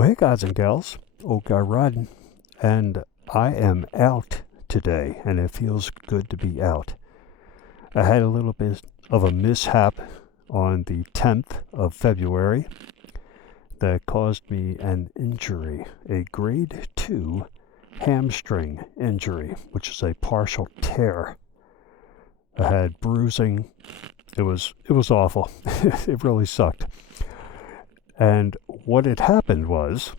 Well, hey guys and gals, old guy riding, and I am out today, and it feels good to be out. I had a little bit of a mishap on the 10th of February that caused me an injury, a grade 2 hamstring injury, which is a partial tear. I had bruising. It was awful. It really sucked. And what had happened was,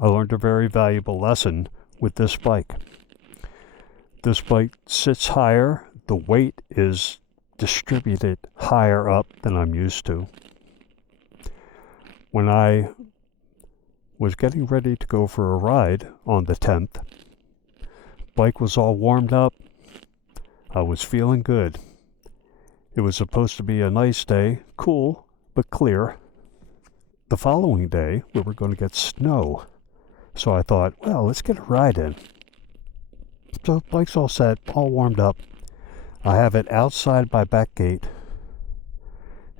I learned a very valuable lesson with this bike. This bike sits higher. The weight is distributed higher up than I'm used to. When I was getting ready to go for a ride on the 10th, bike was all warmed up. I was feeling good. It was supposed to be a nice day, cool but clear. The following day, we were going to get snow. So I thought, well, let's get a ride in. So the bike's all set, all warmed up. I have it outside my back gate.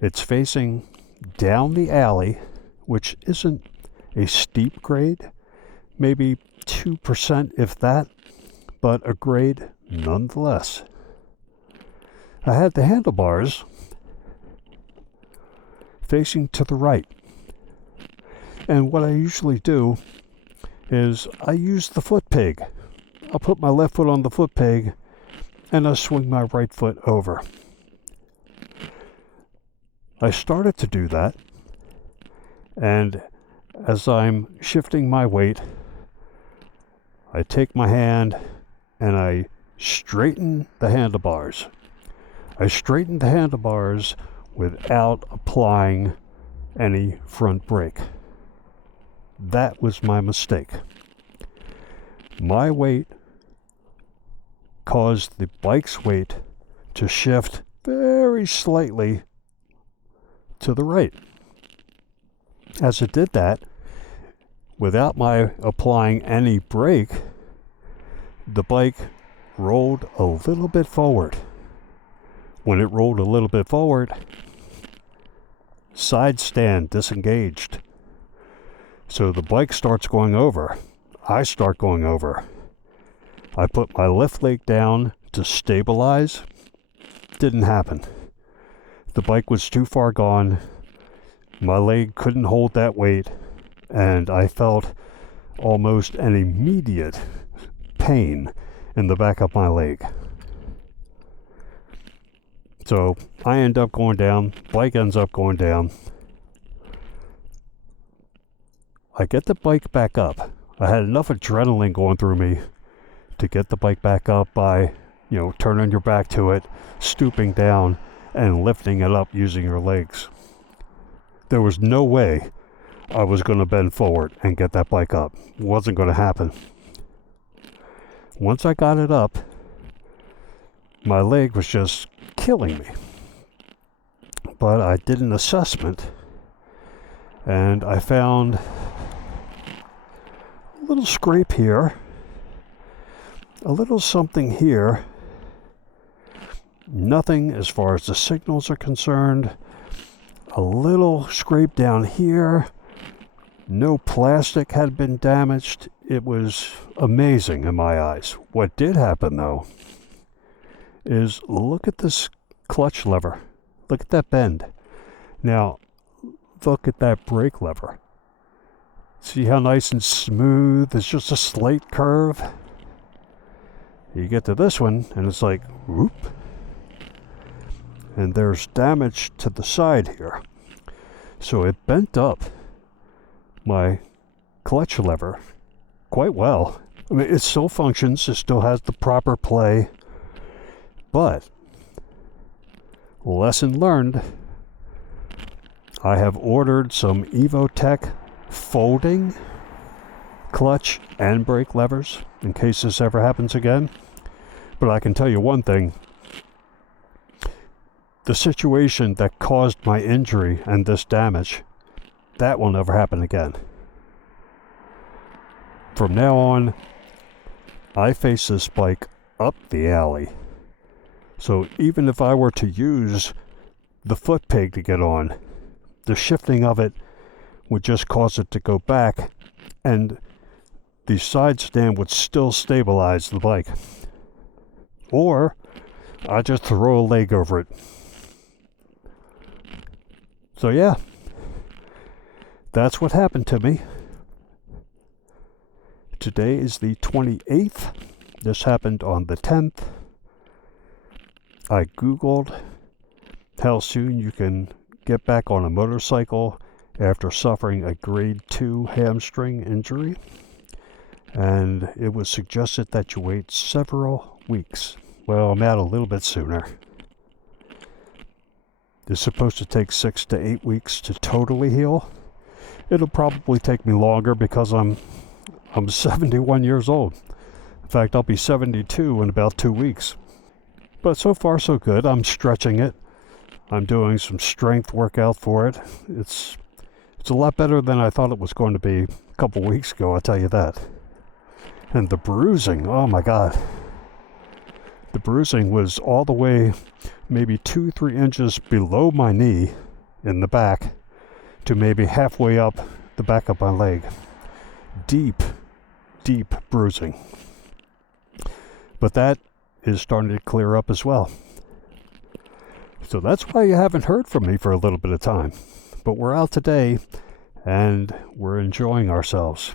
It's facing down the alley, which isn't a steep grade, maybe 2% if that, but a grade nonetheless. I had the handlebars facing to the right. And what I usually do is I use the footpeg. I'll put my left foot on the footpeg and I'll swing my right foot over. I started to do that, and as I'm shifting my weight, I take my hand and I straighten the handlebars. I straighten the handlebars without applying any front brake. That was my mistake. My weight caused the bike's weight to shift very slightly to the right. As it did that, without my applying any brake, the bike rolled a little bit forward. When it rolled a little bit forward, side stand disengaged. So the bike starts going over. I start going over. I put my left leg down to stabilize. Didn't happen. The bike was too far gone. My leg couldn't hold that weight, and I felt almost an immediate pain in the back of my leg. So I end up going down. Bike ends up going down. I get the bike back up. I had enough adrenaline going through me to get the bike back up by, turning your back to it, stooping down, and lifting it up using your legs. There was no way I was going to bend forward and get that bike up. It wasn't going to happen. Once I got it up, my leg was just killing me. But I did an assessment, and I found a little scrape here, a little something here, nothing as far as the signals are concerned, a little scrape down here, no plastic had been damaged. It was amazing in my eyes. What did happen though is look at this clutch lever, look at that bend. Now look at that brake lever. See how nice and smooth? It's just a slight curve. You get to this one, and it's like, whoop. And there's damage to the side here. So it bent up my clutch lever quite well. I mean, it still functions. It still has the proper play. But, lesson learned. I have ordered some Evotech folding clutch and brake levers in case this ever happens again. But I can tell you one thing. The situation that caused my injury and this damage, that will never happen again. From now on, I face this bike up the alley. So even if I were to use the footpeg to get on, the shifting of it would just cause it to go back and the side stand would still stabilize the bike. Or I just throw a leg over it. So yeah, that's what happened to me. Today is the 28th. This happened on the 10th. I Googled how soon you can get back on a motorcycle after suffering a grade 2 hamstring injury. And it was suggested that you wait several weeks. Well, I'm out a little bit sooner. It's supposed to take 6 to 8 weeks to totally heal. It'll probably take me longer because I'm 71 years old. In fact, I'll be 72 in about 2 weeks. But so far so good. I'm stretching it. I'm doing some strength workout for it. It's a lot better than I thought it was going to be a couple weeks ago, I'll tell you that. And the bruising, oh my God. The bruising was all the way maybe 2-3 inches below my knee in the back to maybe halfway up the back of my leg. Deep bruising. But that is starting to clear up as well. So that's why you haven't heard from me for a little bit of time. But we're out today and we're enjoying ourselves.